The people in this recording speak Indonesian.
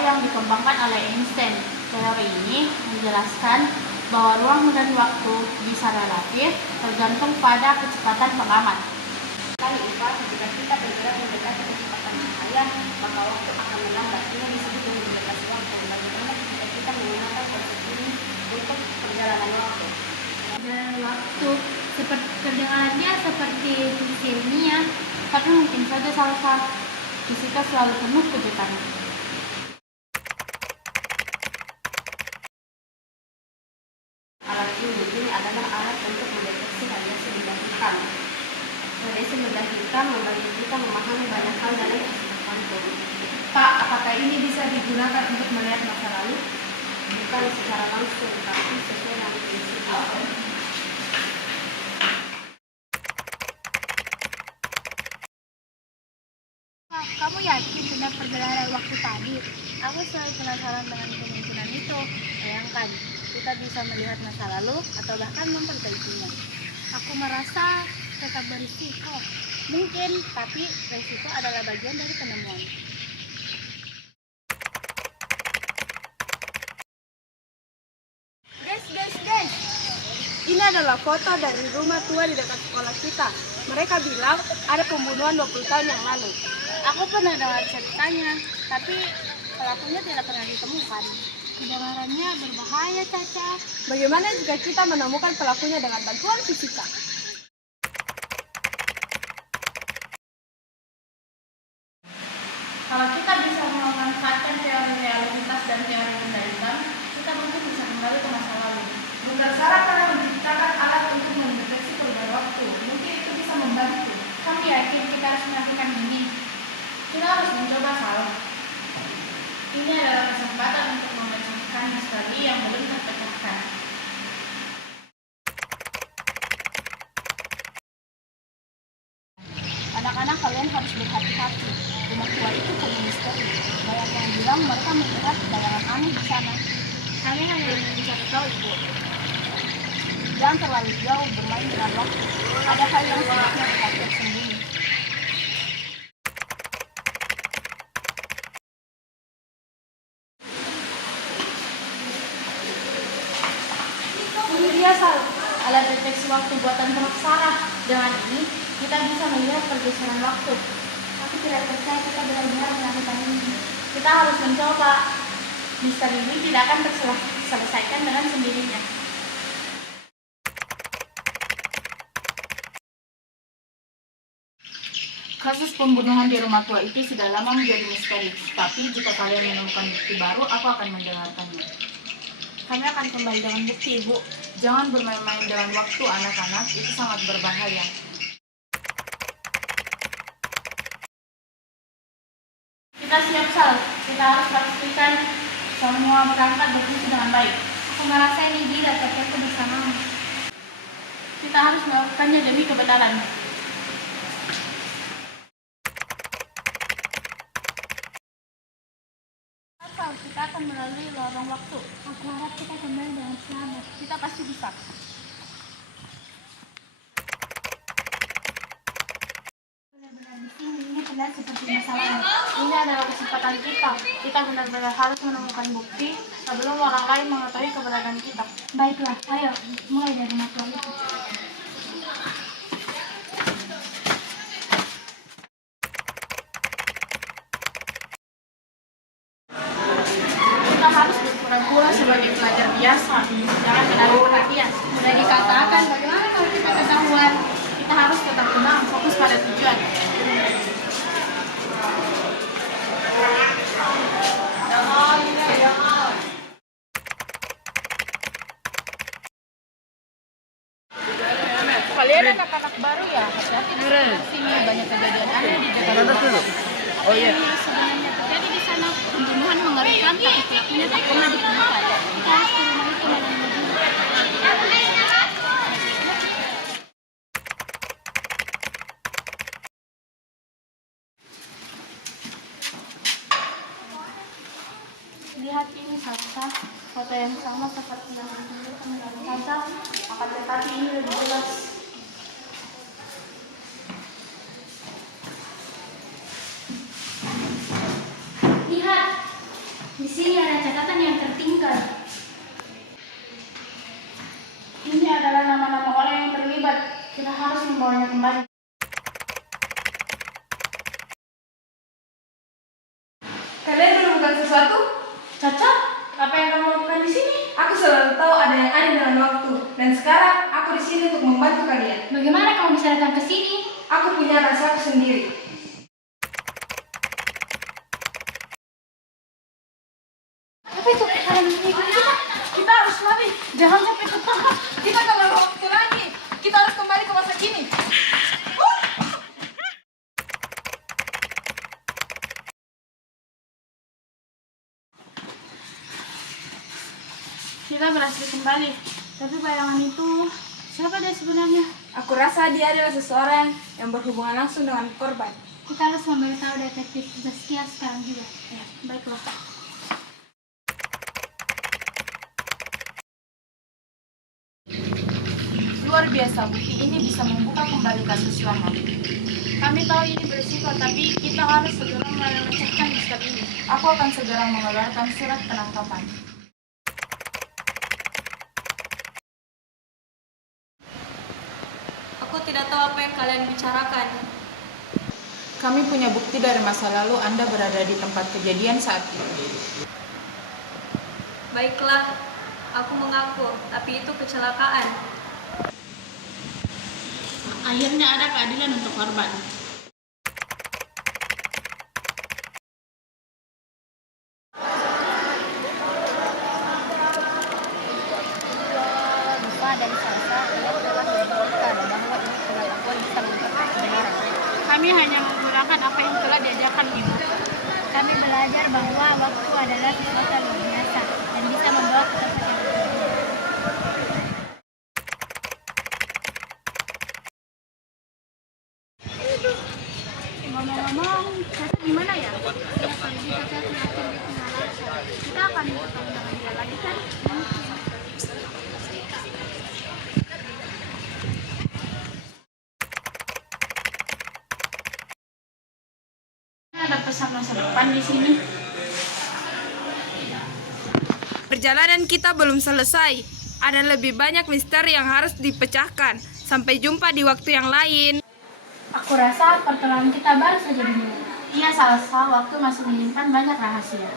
teori yang dikembangkan oleh Einstein. Teori ini menjelaskan bahwa ruang dan waktu bisa relatif tergantung pada kecepatan pengamat. Kali Iva, jika kita bergerak mendekati kecepatan cahaya, maka waktu akan melambat. Ini disebut dengan dilatasi waktu. Bagaimana jika kita menggunakan konsep ini untuk perjalanan waktu? Perjalanan waktu kedengarannya seperti fiksi ilmiah, Tapi mungkin saja salah fisika selalu penuh kejutan. Alat ini adalah alat untuk mendeteksi radiasi benda hitam. Radiasi benda hitam membantu kita memahami banyak hal dalam fisika kuantum. Pak, apakah ini bisa digunakan untuk melihat masa lalu? Bukan secara langsung, tapi sesuai dengan prinsip. Kamu yakin dengan perjalanan waktu tadi? Aku selalu penasaran dengan kemungkinan itu. Bayangkan, kita bisa melihat masa lalu atau bahkan memperbaikinya. Aku merasa tetap berisiko. Mungkin, tapi resiko adalah bagian dari penemuan. Guys. Ini adalah foto dari rumah tua di dekat sekolah kita. Mereka bilang ada pembunuhan 20 tahun yang lalu. Aku pernah dengar ceritanya, tapi pelakunya tidak pernah ditemukan. Kedengarannya berbahaya, Caca. Bagaimana jika kita menemukan pelakunya dengan bantuan fisika? Kalau kita bisa memanfaatkan teori realitas dan teori benda hitam, kita mungkin bisa kembali ke masa lalu. Bunda Sarah pernah menciptakan alat untuk mendeteksi perubahan waktu. Mungkin itu bisa membantu. Kami yakin kita harus melakukan ini. Kita harus mencoba salah. Ini adalah kesempatan untuk memecahkan misteri yang belum terpecahkan. Anak-anak, kalian harus berhati-hati. Rumah tua itu penuh misteri. Banyak yang bilang mereka melihat bayangan aneh di sana. Kami hanya ingin mencari tahu, Ibu. Jangan terlalu jauh bermain dengan waktu. Ada hal yang sebaiknya kita tersembunyi. Ini dia alat deteksi waktu buatan Prof. Sarah. Dengan ini, kita bisa melihat pergeseran waktu. Aku tidak percaya kita benar-benar melakukan ini. Kita harus mencoba. Misteri ini tidak akan terselesaikan dengan sendirinya. Kasus pembunuhan di rumah tua itu sudah lama menjadi misteri. Tapi jika kalian menemukan bukti baru, aku akan mendengarkannya. Kami akan kembali dengan bukti, Ibu. Jangan bermain-main dengan waktu, anak-anak. Itu sangat berbahaya. Kita siap, Sal. Kita harus pastikan semua perangkat berfungsi dengan baik. Aku merasa ini gila, tapi aku bersamamu. Kita harus melakukannya demi kebenaran. Kita akan melalui lorong waktu. Aku harap kita kembali dengan selamat. Kita pasti bisa. Benar-benar di sini, ini terlihat seperti masa lalu. Ini adalah kesempatan kita. Kita benar-benar harus menemukan bukti sebelum orang lain mengetahui keberadaan kita. Baiklah, ayo mulai dari mata itu. Kita harus berpura-pura sebagai pelajar biasa. Jangan menaruh perhatian. Sudah dikatakan, bagaimana kalau kita ketahuan? Kita harus tetap tenang, fokus pada tujuan. Kalian anak-anak baru ya? Hati-hati di sini, banyak kejadian aneh di dekat rumah. Oh iya. Sebenarnya terjadi di sana pembunuhan mengerikan, tapi pelakunya tak pernah ditemukan. Kita harus ke rumah itu malam ini. Lihat ini Salsa, foto yang sama seperti yang ditunjukkan oleh Salsa, akan tetapi ini lebih jelas. Lihat, Di sini ada catatan yang tertinggal. Ini adalah nama-nama orang yang terlibat. Kita harus membawanya kembali. Kalian menemukan sesuatu? Caca, apa yang kamu lakukan di sini? Aku selalu tahu ada yang aneh dengan waktu. Dan sekarang aku di sini untuk membantu kalian. Bagaimana kamu bisa datang ke sini? Aku punya rahasia sendiri. Apa itu? Kalian mengikuti kita? Kita harus lari. Jangan sampai ketangkap. Kita gak ada waktu lagi. Kita harus kembali ke masa kini. Kita berhasil kembali. Tapi bayangan itu, siapa dia sebenarnya? Aku rasa dia adalah seseorang yang berhubungan langsung dengan korban. Kita harus memberitahu detektif Zaskia sekarang juga. Ya, baiklah. Luar biasa, bukti ini bisa membuka kembali kasus lama. Kami tahu ini berisiko, tapi kita harus segera memecahkan misteri ini. Aku akan segera mengeluarkan surat penangkapan. Aku tidak tahu apa yang kalian bicarakan. Kami punya bukti dari masa lalu Anda berada di tempat kejadian saat itu. Baiklah, aku mengaku, tapi itu kecelakaan. Akhirnya ada keadilan untuk korban. Lupa dari Salsa, ia telah membuktikan bahwa ini pengetahuan bisa mengungkapkan kebenaran. Kami hanya menggunakan apa yang telah diajarkan Ibu. Kami belajar bahwa waktu adalah sesuatu yang luar biasa dan bisa membawa ke tempat yang berbeda. Ngomong-ngomong, Caca gimana ya? Ya, kalau di Caca semakin dikenal, kita akan ketemu dengan dia lagi kan? Ada pesan masa depan di sini. Perjalanan kita belum selesai. Ada lebih banyak misteri yang harus dipecahkan. Sampai jumpa di waktu yang lain. Aku rasa pertemuan kita baru saja dimulai. Iya, Salsa, waktu masih menyimpan banyak rahasia.